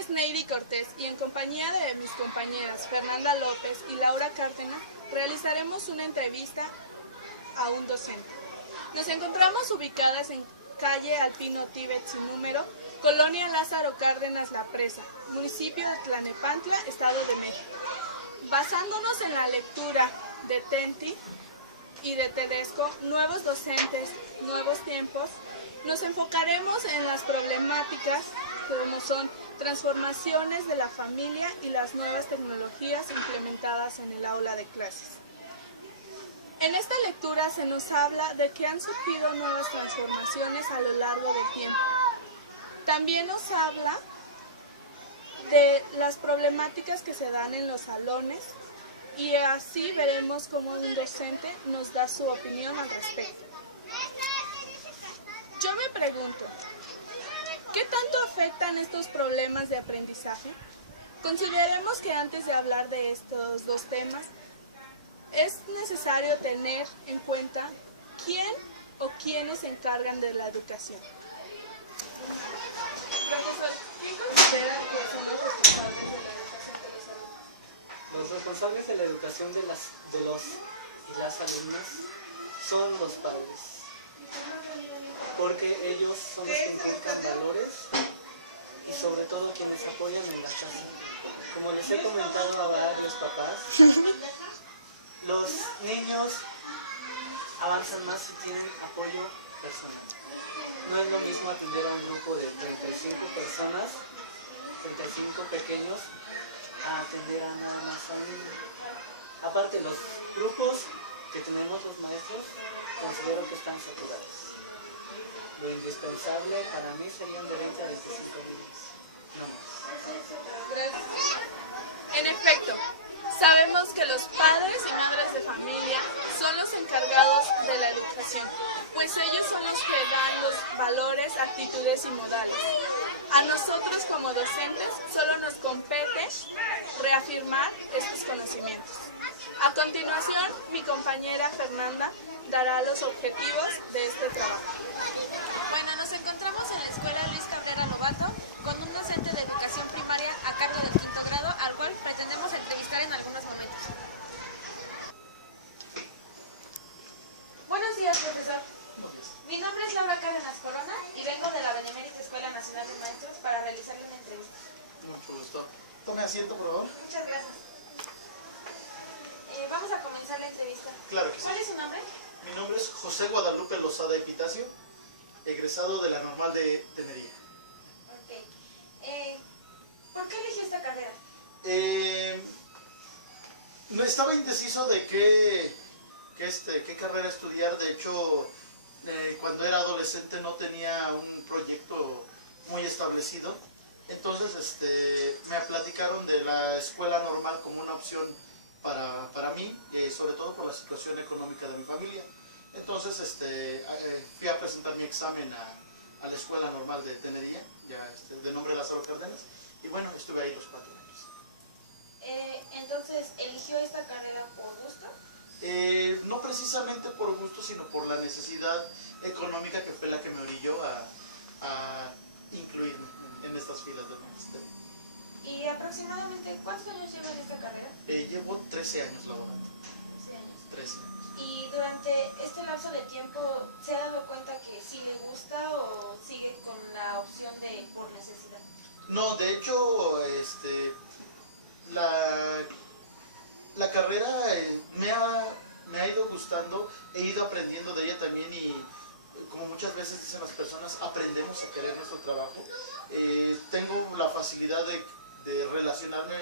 es Neidy Cortés y en compañía de mis compañeras Fernanda López y Laura Cárdenas realizaremos una entrevista a un docente. Nos encontramos ubicadas en calle Alpino Tíbet sin número, Colonia Lázaro Cárdenas La Presa, municipio de Tlalnepantla, Estado de México. Basándonos en la lectura de Tenty y de Tedesco, Nuevos docentes, nuevos tiempos, nos enfocaremos en las problemáticas como son transformaciones de la familia y las nuevas tecnologías implementadas en el aula de clases. En esta lectura se nos habla de que han surgido nuevas transformaciones a lo largo del tiempo. También nos habla de las problemáticas que se dan en los salones y así veremos cómo un docente nos da su opinión al respecto. Yo me pregunto, ¿qué tanto afectan estos problemas de aprendizaje? Consideremos que antes de hablar de estos dos temas, es necesario tener en cuenta quién o quiénes se encargan de la educación. Profesor, ¿quién considera que son los responsables de la educación de los alumnos? Los responsables de la educación de los y las alumnas son los padres, porque ellos son los que inculcan valores y sobre todo quienes apoyan en la casa. Como les he comentado a varios papás, los niños avanzan más si tienen apoyo personal. No es lo mismo atender a un grupo de 35 personas, 35 pequeños, a atender a nada más a un niño. Aparte, los grupos que tenemos los maestros, considero que están saturados. Lo indispensable para mí serían de 20 a 25 niños, no más. En efecto, sabemos que los padres y madres de familia son los encargados de la educación, pues ellos son los que dan los valores, actitudes y modales. A nosotros como docentes solo nos compete reafirmar estos conocimientos. A continuación, mi compañera Fernanda dará los objetivos de este trabajo. Bueno, nos encontramos en la escuela Luis Cabrera Novato con un docente de educación primaria a cargo del quinto grado, al cual pretendemos entrevistar en algunos momentos. Buenos días, profesor. Mi nombre es Laura Cárdenas Corona y vengo de la Benemérita Escuela Nacional de Maestros para realizarle una entrevista. Mucho gusto. Tome asiento, por favor. Muchas gracias. Vamos a comenzar la entrevista. Claro que sí. ¿Cuál es su nombre? Mi nombre es José Guadalupe Lozada Epitacio, egresado de la Normal de Tenería. Ok. ¿Por qué eligió esta carrera? No estaba indeciso de qué carrera estudiar. De hecho, cuando era adolescente no tenía un proyecto muy establecido. Entonces me platicaron de la escuela normal como una opción para mí, sobre todo por la situación económica de mi familia. Entonces fui a presentar mi examen a la escuela normal de Tenería, de nombre Lázaro Cárdenas, y bueno, estuve ahí los 4 años. Entonces, ¿eligió esta carrera por gusto? No precisamente por gusto, sino por la necesidad económica que fue la que me orilló a incluirme en estas filas del magisterio. ¿Y aproximadamente cuántos años lleva en esta carrera? Llevo 13 años laborando. 13 años. 13 años. ¿Y durante este lapso de tiempo se ha dado cuenta que sí le gusta o sigue con la opción de por necesidad? No, de hecho, la carrera me ha ido gustando, he ido aprendiendo de ella también y como muchas veces dicen las personas, aprendemos a querer nuestro trabajo. Tengo la facilidad de relacionarme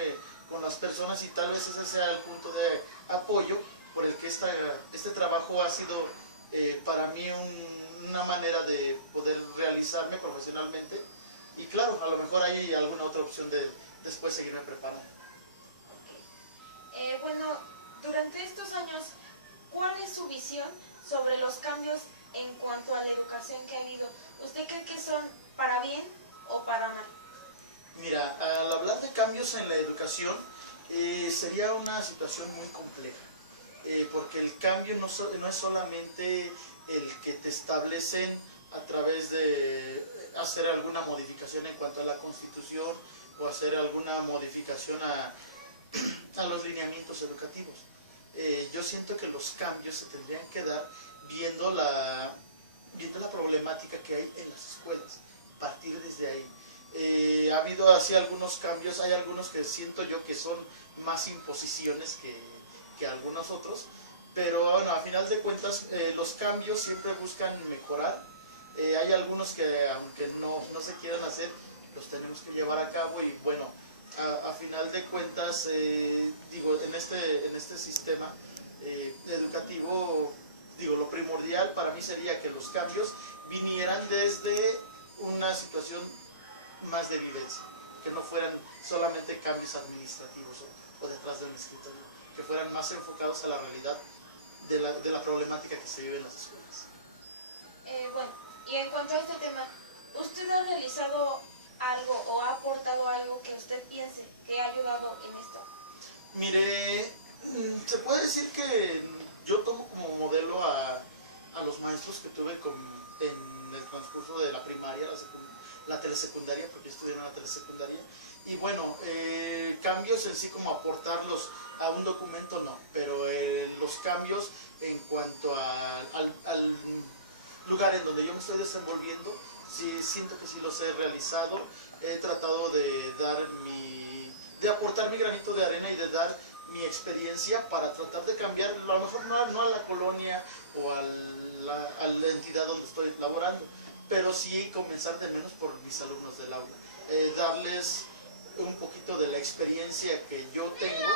con las personas y tal vez ese sea el punto de apoyo por el que este trabajo ha sido para mí una manera de poder realizarme profesionalmente y claro, a lo mejor hay alguna otra opción de después seguirme preparando. Okay. Bueno, durante estos años, ¿cuál es su visión sobre los cambios en cuanto a la educación que ha habido? ¿Usted cree que son para bien o para mal? Mira, al hablar de cambios en la educación, sería una situación muy compleja, porque el cambio no es solamente el que te establecen a través de hacer alguna modificación en cuanto a la Constitución o hacer alguna modificación a los lineamientos educativos. Yo siento que los cambios se tendrían que dar viendo la problemática que hay en las escuelas, partir desde ahí. Ha habido así algunos cambios, hay algunos que siento yo que son más imposiciones que algunos otros, pero bueno, a final de cuentas los cambios siempre buscan mejorar. Hay algunos que aunque no se quieran hacer, los tenemos que llevar a cabo y bueno, a final de cuentas, digo, en este sistema educativo, digo, lo primordial para mí sería que los cambios vinieran desde una situación más de vivencia, que no fueran solamente cambios administrativos o detrás de un escritorio, que fueran más enfocados a la realidad de la problemática que se vive en las escuelas. Bueno, y en cuanto a este tema, ¿usted ha realizado algo o ha aportado algo que usted piense que ha ayudado en esto? Mire, se puede decir que yo tomo como modelo a los maestros que tuve en el transcurso de la primaria, la telesecundaria, porque yo estudié en la telesecundaria. Y bueno, cambios en sí como aportarlos a un documento no, pero los cambios en cuanto al lugar en donde yo me estoy desenvolviendo, sí siento que sí los he realizado. He tratado de aportar mi granito de arena y de dar mi experiencia para tratar de cambiar, a lo mejor no a la colonia o a la entidad donde estoy laborando, pero sí comenzar de menos por mis alumnos del aula, darles un poquito de la experiencia que yo tengo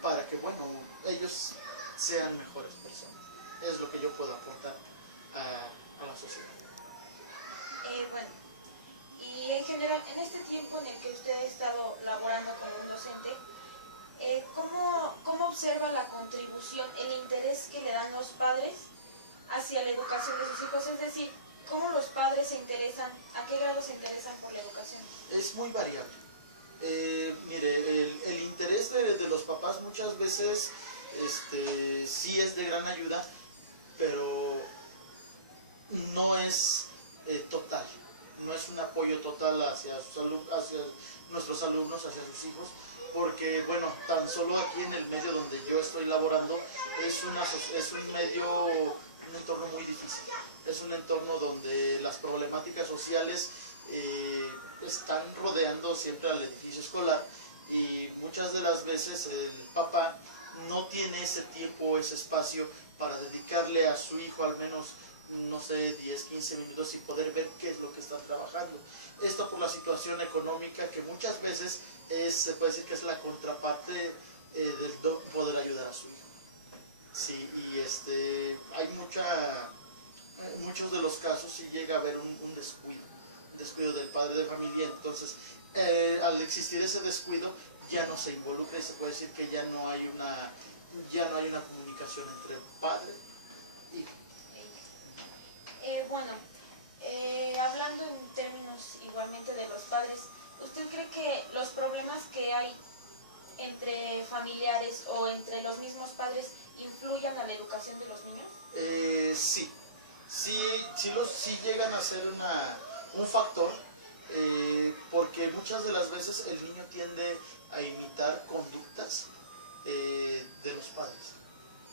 para que, bueno, ellos sean mejores personas. Es lo que yo puedo aportar a la sociedad. Bueno, y en general, en este tiempo en el que usted ha estado laborando como un docente, ¿cómo observa la contribución, el interés que le dan los padres hacia la educación de sus hijos? Es decir, ¿cómo los padres se interesan, a qué grado se interesan por la educación? Es muy variable. Mire, el interés de los papás muchas veces sí es de gran ayuda, pero no es total, no es un apoyo total hacia nuestros alumnos, hacia sus hijos, porque bueno, tan solo aquí en el medio donde yo estoy laborando es un medio, un entorno muy difícil, es un entorno donde las problemáticas sociales están rodeando siempre al edificio escolar y muchas de las veces el papá no tiene ese tiempo, ese espacio para dedicarle a su hijo al menos, no sé, 10, 15 minutos y poder ver qué es lo que están trabajando. Esto por la situación económica que muchas veces se puede decir que es la contraparte del poder ayudar a su hijo. Sí, y hay muchos de los casos sí llega a haber un descuido del padre de familia, entonces al existir ese descuido ya no se involucra y se puede decir que ya no hay una comunicación entre padre y hijo. Bueno, hablando en términos igualmente de los padres, ¿usted cree que los problemas que hay entre familiares o entre los mismos padres influyan a la educación de los niños? Sí llegan a ser un factor, porque muchas de las veces el niño tiende a imitar conductas de los padres.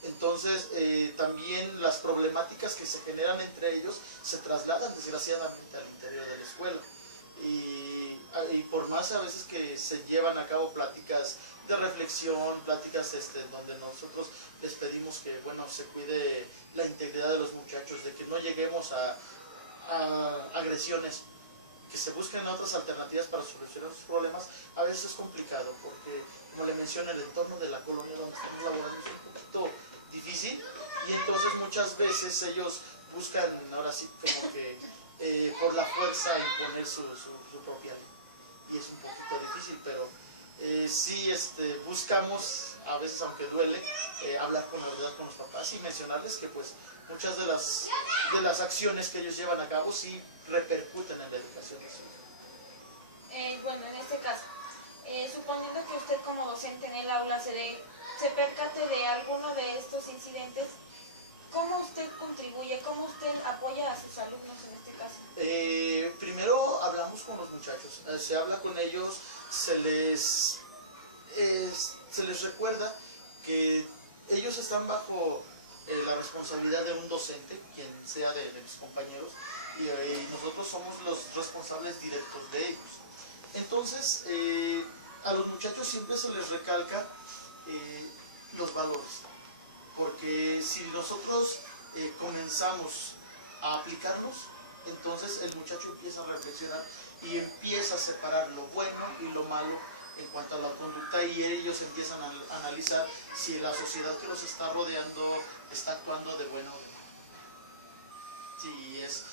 Entonces, también las problemáticas que se generan entre ellos se trasladan desgraciadamente al interior de la escuela. Y por más a veces que se llevan a cabo pláticas de reflexión, pláticas donde nosotros les pedimos que, bueno, se cuide la integridad de los muchachos, de que no lleguemos a agresiones, que se busquen otras alternativas para solucionar sus problemas, a veces es complicado, porque, como le mencioné, el entorno de la colonia donde estamos laborando es un poquito difícil, y entonces muchas veces ellos buscan, ahora sí, como que por la fuerza imponer su propia ley, y es un poquito difícil, pero sí buscamos, a veces aunque duele, hablar con la verdad con los papás y mencionarles que pues muchas de las acciones que ellos llevan a cabo sí repercuten en la educación de su hijo. Bueno, en este caso, suponiendo que usted como docente en el aula se percate de alguno de estos incidentes, ¿cómo usted contribuye, cómo usted apoya a sus alumnos en este caso? Primero hablamos con los muchachos, se habla con ellos, se les recuerda que ellos están bajo la responsabilidad de un docente, quien sea de mis compañeros, y nosotros somos los responsables directos de ellos. Entonces, a los muchachos siempre se les recalca los valores, porque si nosotros comenzamos a aplicarlos, entonces el muchacho empieza a reflexionar y empieza a separar lo bueno y lo malo en cuanto a la conducta, y ellos empiezan a analizar si la sociedad que los está rodeando está actuando de buena o de mala. Sí, es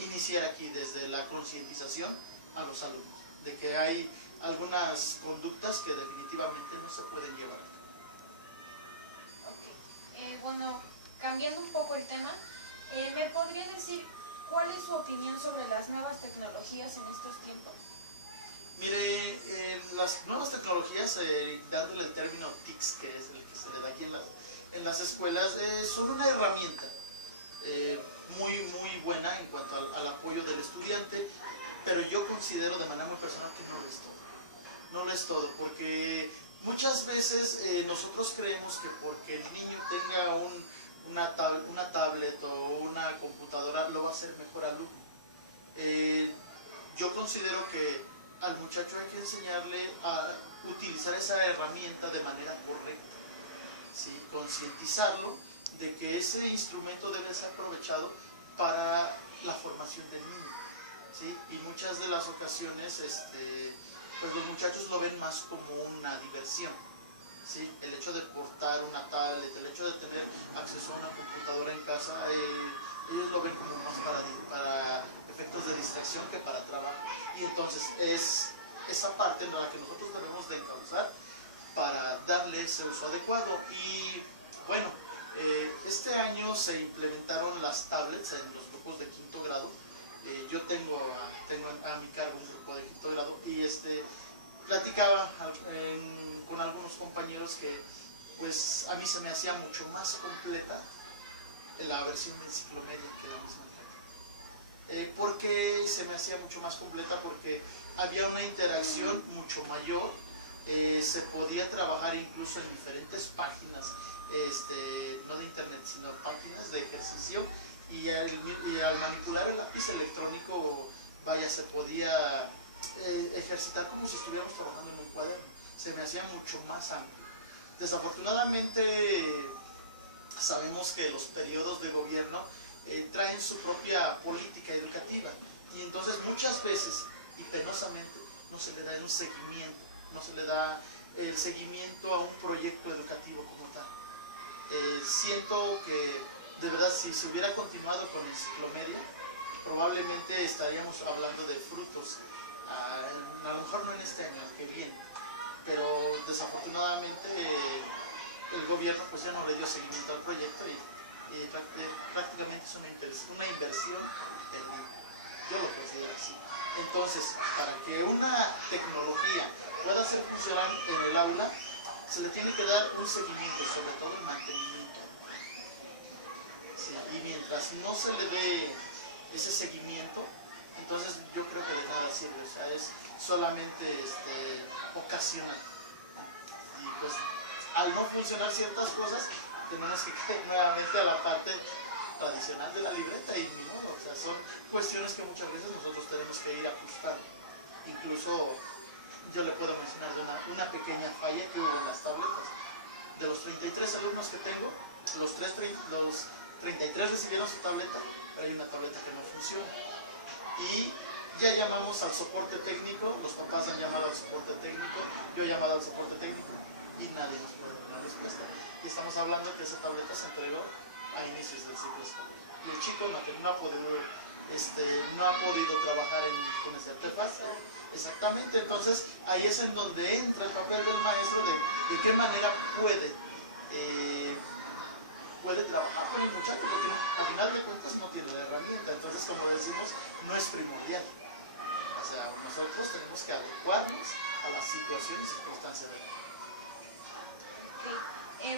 iniciar aquí desde la concientización a los alumnos de que hay algunas conductas que definitivamente no se pueden llevar a cabo. Ok. Bueno, cambiando un poco el tema, ¿me podría decir cuál es su opinión sobre las nuevas tecnologías en estos tiempos? Mire, las nuevas tecnologías, dándole el término TICs, que es el que se le da aquí en las escuelas, son una herramienta muy buena en cuanto al apoyo del estudiante, pero yo considero de manera muy personal que no lo es todo. No lo es todo, porque muchas veces nosotros creemos que porque el niño tenga una tablet o una computadora lo va a hacer mejor alumno. Yo considero que al muchacho hay que enseñarle a utilizar esa herramienta de manera correcta, ¿sí? Concientizarlo de que ese instrumento debe ser aprovechado para la formación del niño, ¿sí? Y muchas de las ocasiones pues los muchachos lo ven más como una diversión, ¿sí? El hecho de portar una tablet, el hecho de tener acceso a una computadora en casa, ellos lo ven como más para efectos de distracción que para trabajo. Y entonces es esa parte en la que nosotros debemos de encauzar para darle ese uso adecuado. Y bueno, este año se implementaron las tablets en los grupos de quinto grado. Yo tengo a mi cargo un grupo de quinto grado y platicaba con algunos compañeros que pues a mí se me hacía mucho más completa la versión de enciclomedia que la misma. ¿Por qué se me hacía mucho más completa? Porque había una interacción mucho mayor, se podía trabajar incluso en diferentes páginas, no de internet, sino páginas de ejercicio, y al manipular el lápiz electrónico, vaya, se podía ejercitar como si estuviéramos trabajando en un cuaderno. Se me hacía mucho más amplio. Desafortunadamente, sabemos que los periodos de gobierno traen su propia política educativa, y entonces muchas veces, y penosamente, no se le da un seguimiento, no se le da el seguimiento a un proyecto educativo como tal. Siento que de verdad si se hubiera continuado con enciclomedia, probablemente estaríamos hablando de frutos, a lo mejor no en este año, el que viene, pero desafortunadamente el gobierno pues ya no le dio seguimiento al proyecto, y prácticamente es una inversión perdida. Yo lo considero así. Entonces, para que una tecnología pueda ser funcional en el aula, se le tiene que dar un seguimiento, sobre todo el mantenimiento. Sí, y mientras no se le dé ese seguimiento, entonces yo creo que de nada sirve, o sea, es solamente ocasional. Y pues, al no funcionar ciertas cosas, tenemos que caer nuevamente a la parte tradicional de la libreta, y ni modo, o sea, son cuestiones que muchas veces nosotros tenemos que ir ajustando. Incluso yo le puedo mencionar de una pequeña falla que hubo en las tabletas. De los 33 alumnos que tengo, los 33 recibieron su tableta, pero hay una tableta que no funciona. Y ya llamamos al soporte técnico, los papás han llamado al soporte técnico, yo he llamado al soporte técnico, y nadie nos puede dar una respuesta. Y estamos hablando que esa tableta se entregó a inicios del ciclo escolar. Y el chico no ha podido trabajar con ese artefacto. Exactamente, entonces ahí es en donde entra el papel del maestro de qué manera puede trabajar con el muchacho, porque al final de cuentas no tiene la herramienta. Entonces, como decimos, no es primordial. O sea, nosotros tenemos que adecuarnos a la situación y circunstancia de la vida.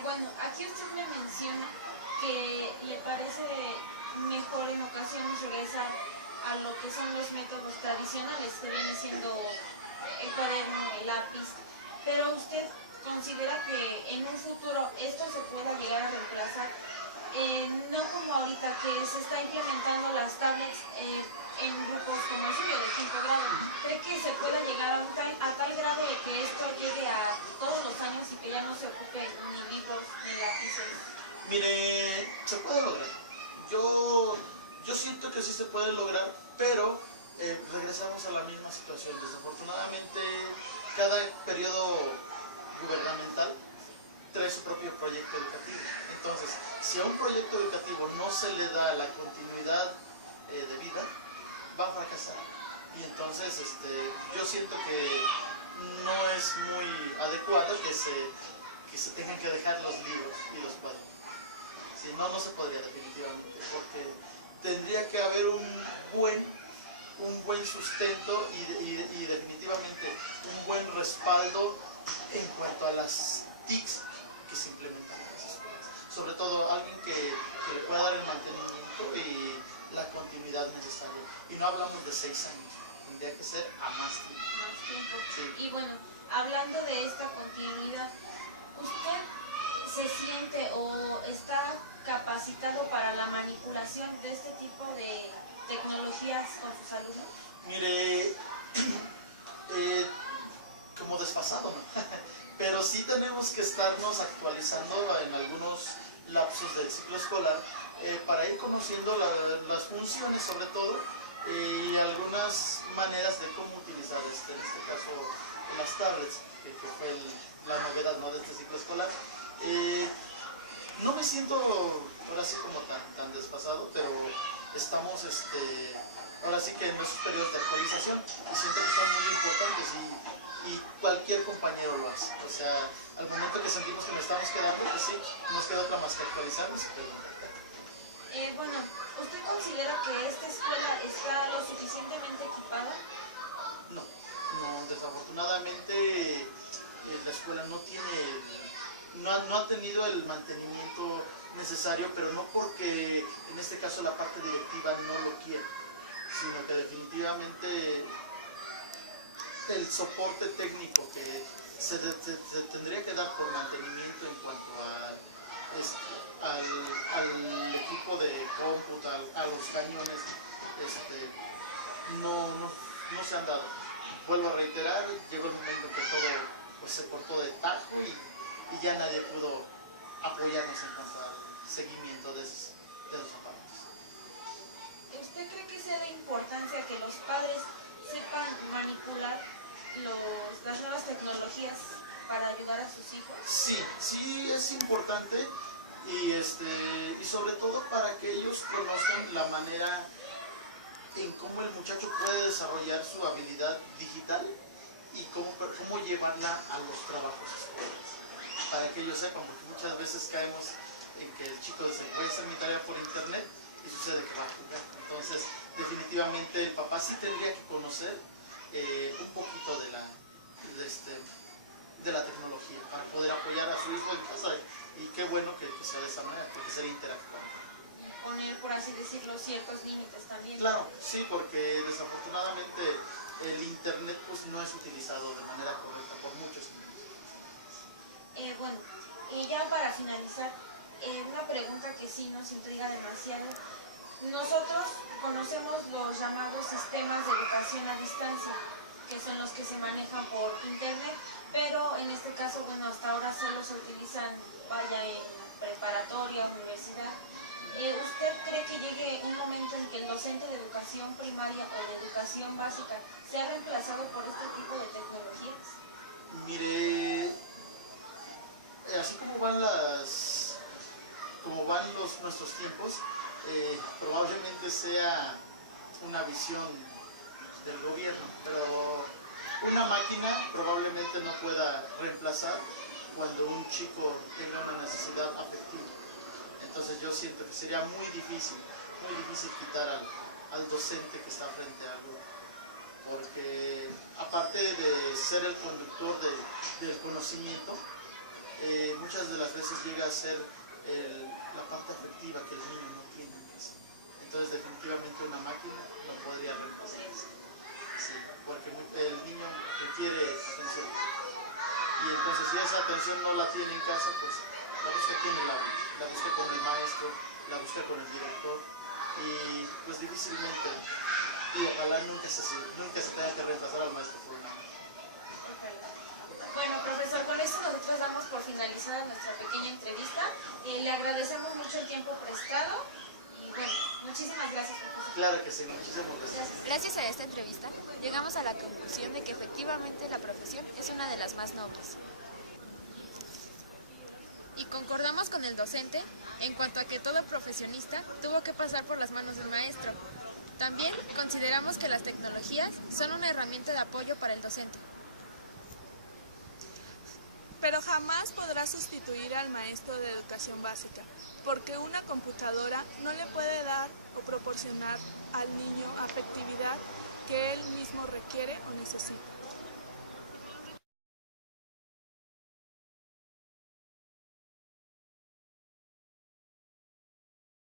Bueno, aquí usted me menciona que le parece mejor en ocasiones regresar a lo que son los métodos tradicionales, que viene siendo el cuaderno, el lápiz, pero usted considera que en un futuro esto se pueda llegar a reemplazar, no como ahorita que se está implementando las tablets en grupos como el suyo de quinto grado. ¿Cree que se pueda llegar a tal grado de que esto llegue a todos los años y que ya no se ocupe ni libros ni lápices? Mire, se puede lograr. Yo siento que sí se puede lograr, pero regresamos a la misma situación. Desafortunadamente, cada periodo gubernamental trae su propio proyecto educativo. Entonces, si a un proyecto educativo no se le da la continuidad debida, va a fracasar. Y entonces yo siento que no es muy adecuado que se tengan que dejar los libros y los cuadernos. Si no, no se podría definitivamente, porque tendría que haber un buen sustento y definitivamente un buen respaldo en cuanto a las TICs que se implementan en las escuelas. Sobre todo alguien que le pueda dar el mantenimiento y la continuidad necesaria. Y no hablamos de 6 años, tendría que ser a más tiempo. Más tiempo. Sí. Y bueno, hablando de esta continuidad, ¿usted se siente o está capacitado para la manipulación de este tipo de tecnologías con sus alumnos? Mire, como desfasado, ¿no? Pero sí tenemos que estarnos actualizando en algunos lapsos del ciclo escolar para ir conociendo las funciones, sobre todo, y algunas maneras de cómo utilizar, en este caso, las tablets, que fue la novedad, ¿no?, de este ciclo escolar. No me siento ahora sí como tan desfasado, pero estamos ahora sí que en esos periodos de actualización y siento que son muy importantes y cualquier compañero lo hace. O sea, al momento que sentimos que nos estamos quedando, pues sí, no nos queda otra más que actualizarnos y preguntar. Bueno, ¿usted considera que esta escuela está lo suficientemente equipada? No, desafortunadamente la escuela no ha tenido el mantenimiento necesario, pero no porque en este caso la parte directiva no lo quiere, sino que definitivamente el soporte técnico que se tendría que dar por mantenimiento en cuanto al equipo de cómputo, a los cañones, no se han dado. Vuelvo a reiterar, llegó el momento en que todo pues, se cortó de tajo y ya nadie pudo apoyarnos en cuanto al seguimiento de esos aparatos. ¿Usted cree que sea de importancia que los padres sepan manipular las nuevas tecnologías para ayudar a sus hijos? Sí es importante y sobre todo para que ellos conozcan la manera en cómo el muchacho puede desarrollar su habilidad digital y cómo llevarla a los trabajos escolares. Para que ellos sepan, porque muchas veces caemos en que el chico dice, voy a hacer mi tarea por internet y sucede que va a jugar. Entonces, definitivamente el papá sí tendría que conocer un poquito de la tecnología para poder apoyar a su hijo en casa y qué bueno que sea de esa manera, porque sería interactuar. Poner, por así decirlo, ciertos límites también. Claro, sí, porque desafortunadamente el internet pues no es utilizado de manera correcta por muchos. Bueno, y ya para finalizar, una pregunta que sí nos intriga demasiado. Nosotros conocemos los llamados sistemas de educación a distancia, que son los que se manejan por internet, pero en este caso, bueno, hasta ahora solo se utilizan, en preparatoria, universidad. ¿Usted cree que llegue un momento en que el docente de educación primaria o de educación básica sea reemplazado por este tipo de tecnologías? Mire, así como van nuestros tiempos, probablemente sea una visión del gobierno, pero una máquina probablemente no pueda reemplazar cuando un chico tenga una necesidad afectiva. Entonces yo siento que sería muy difícil quitar al docente que está frente a algo, porque aparte de ser el conductor del conocimiento, muchas de las veces llega a ser la parte afectiva que el niño no tiene en casa. Entonces definitivamente una máquina no podría reemplazar. Sí, porque el niño requiere atención. Y entonces si esa atención no la tiene en casa, pues la busca aquí la busca con el maestro, la busca con el director y pues difícilmente, y ojalá nunca se tenga que reemplazar al maestro por una. Bueno, profesor, con esto nosotros damos por finalizada nuestra pequeña entrevista. Le agradecemos mucho el tiempo prestado y bueno, muchísimas gracias, profesor. Claro que sí, muchísimas gracias. Gracias a esta entrevista, llegamos a la conclusión de que efectivamente la profesión es una de las más nobles. Y concordamos con el docente en cuanto a que todo profesionista tuvo que pasar por las manos del maestro. También consideramos que las tecnologías son una herramienta de apoyo para el docente. Pero jamás podrá sustituir al maestro de educación básica, porque una computadora no le puede dar o proporcionar al niño afectividad que él mismo requiere o necesita.